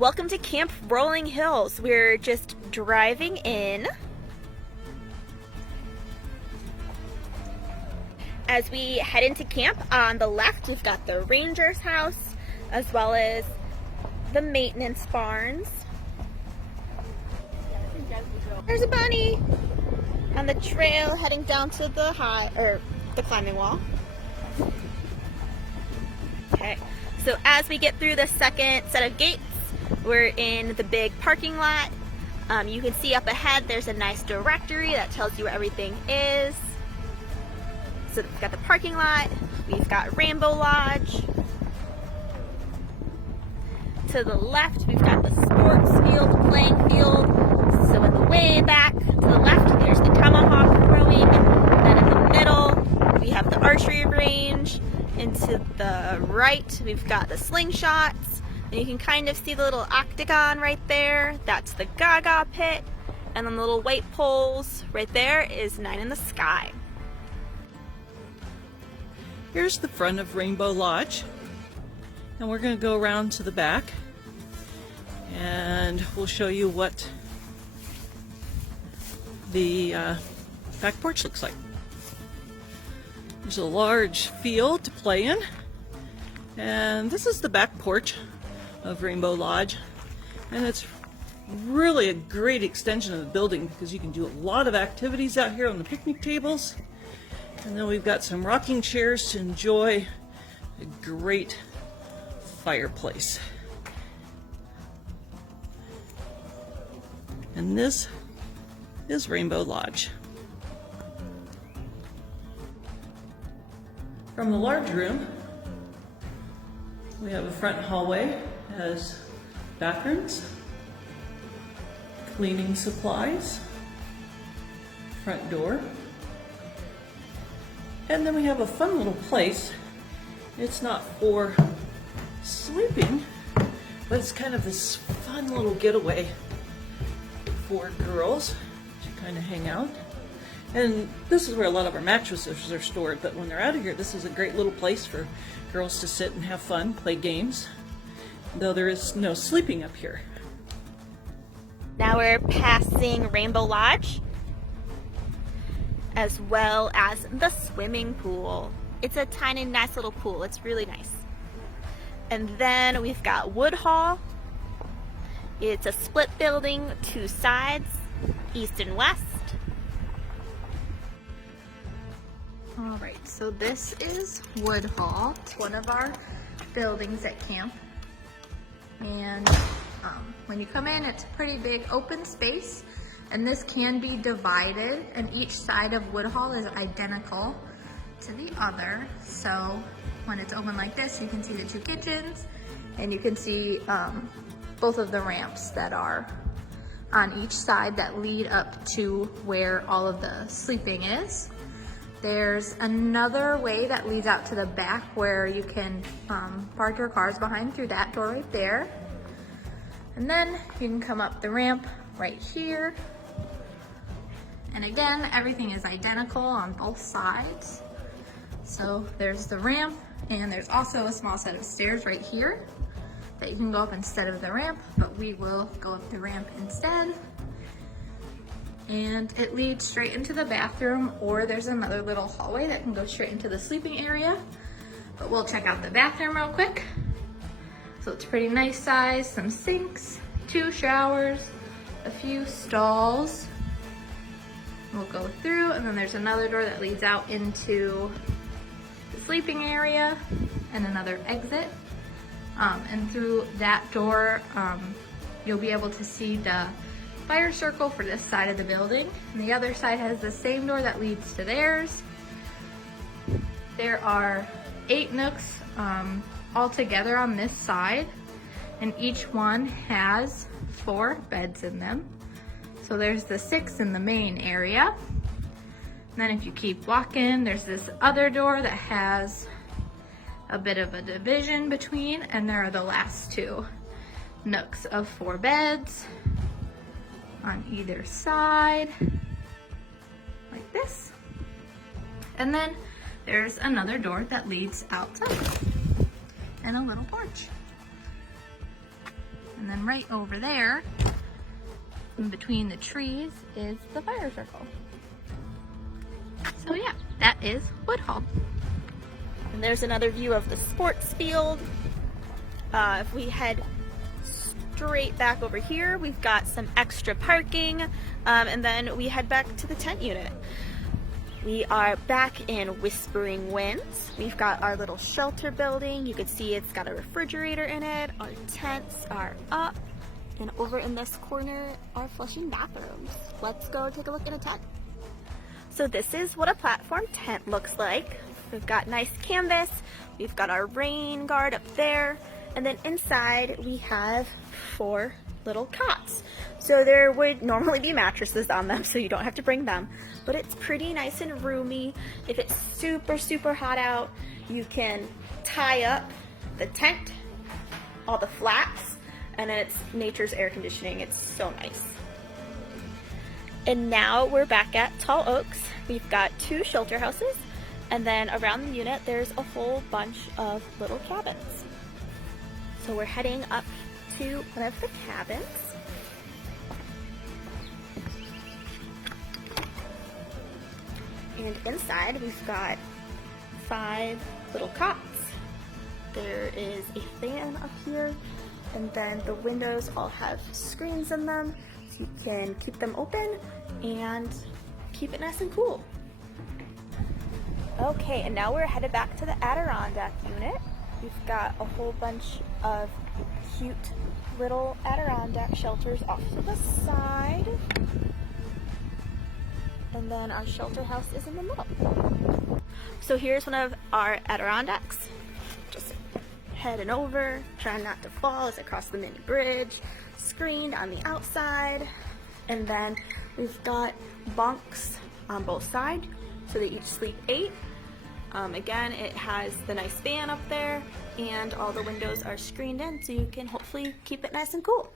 Welcome to Camp Rolling Hills. We're just driving in. As we head into camp, on the left we've got the ranger's house as well as the maintenance barns. There's a bunny on the trail heading down to the climbing wall. Okay, so as we get through the second set of gates, we're in the big parking lot. You can see up ahead there's a nice directory that tells you where everything is. So we've got the parking lot, we've got Rainbow Lodge. To the left we've got the sports field, playing field. So in the way back to the left there's the tomahawk throwing. Then in the middle we have the archery range. And to the right we've got the slingshots. And you can kind of see the little octagon right there. That's the Gaga pit. And then the little white poles right there is 9 in the Sky. Here's the front of Rainbow Lodge. And we're going to go around to the back. And we'll show you what the back porch looks like. There's a large field to play in. And this is the back porch of Rainbow Lodge, and it's really a great extension of the building because you can do a lot of activities out here on the picnic tables. And then we've got some rocking chairs to enjoy a great fireplace. And this is Rainbow Lodge. From the large room, we have a front hallway. Has bathrooms, cleaning supplies, front door, and then we have a fun little place. It's not for sleeping, but it's kind of this fun little getaway for girls to kind of hang out. And this is where a lot of our mattresses are stored, but when they're out of here, this is a great little place for girls to sit and have fun, play games. Though there is no sleeping up here. Now we're passing Rainbow Lodge, as well as the swimming pool. It's a tiny, nice little pool. It's really nice. And then we've got Woodhall. It's a split building, 2 sides, east and west. All right, so this is Woodhall. It's one of our buildings at camp. And when you come in, it's a pretty big open space, and this can be divided, and each side of Woodhall is identical to the other. So when it's open like this, you can see the 2 kitchens, and you can see both of the ramps that are on each side that lead up to where all of the sleeping is. There's another way that leads out to the back where you can park your cars behind through that door right there. And then you can come up the ramp right here. And again, everything is identical on both sides. So there's the ramp, and there's also a small set of stairs right here that you can go up instead of the ramp, but we will go up the ramp instead. And it leads straight into the bathroom, or there's another little hallway that can go straight into the sleeping area. But we'll check out the bathroom real quick. So it's pretty nice size, some sinks, 2 showers, a few stalls. We'll go through, and then there's another door that leads out into the sleeping area and another exit. And through that door, you'll be able to see the fire circle for this side of the building, and the other side has the same door that leads to theirs. There are 8 nooks all together on this side, and each one has 4 beds in them. So there's the 6 in the main area. And then if you keep walking, there's this other door that has a bit of a division between, and there are the last 2 nooks of 4 beds on either side, like this. And then there's another door that leads outside, and a little porch. And then right over there, in between the trees, is the fire circle. So yeah, that is Woodhull. And there's another view of the sports field. If we head straight back over here, we've got some extra parking, and then we head back to the tent unit. We are back in Whispering Winds. We've got our little shelter building. You can see it's got a refrigerator in it. Our tents are up. And over in this corner are flushing bathrooms. Let's go take a look in a tent. So this is what a platform tent looks like. We've got nice canvas. We've got our rain guard up there. And then inside we have 4 little cots. So there would normally be mattresses on them, so you don't have to bring them. But it's pretty nice and roomy. If it's super, super hot out, you can tie up the tent, all the flaps, and then it's nature's air conditioning. It's so nice. And now we're back at Tall Oaks. We've got 2 shelter houses, and then around the unit there's a whole bunch of little cabins. So we're heading up to one of the cabins. And inside we've got 5 little cots. There is a fan up here, and then the windows all have screens in them, so you can keep them open and keep it nice and cool. Okay, and now we're headed back to the Adirondack unit. We've got a whole bunch of cute little Adirondack shelters off to the side. And then our shelter house is in the middle. So here's one of our Adirondacks. Just heading over, trying not to fall as I cross the mini bridge. Screened on the outside. And then we've got bunks on both sides, so they each sleep 8. Again, it has the nice fan up there, and all the windows are screened in, so you can hopefully keep it nice and cool.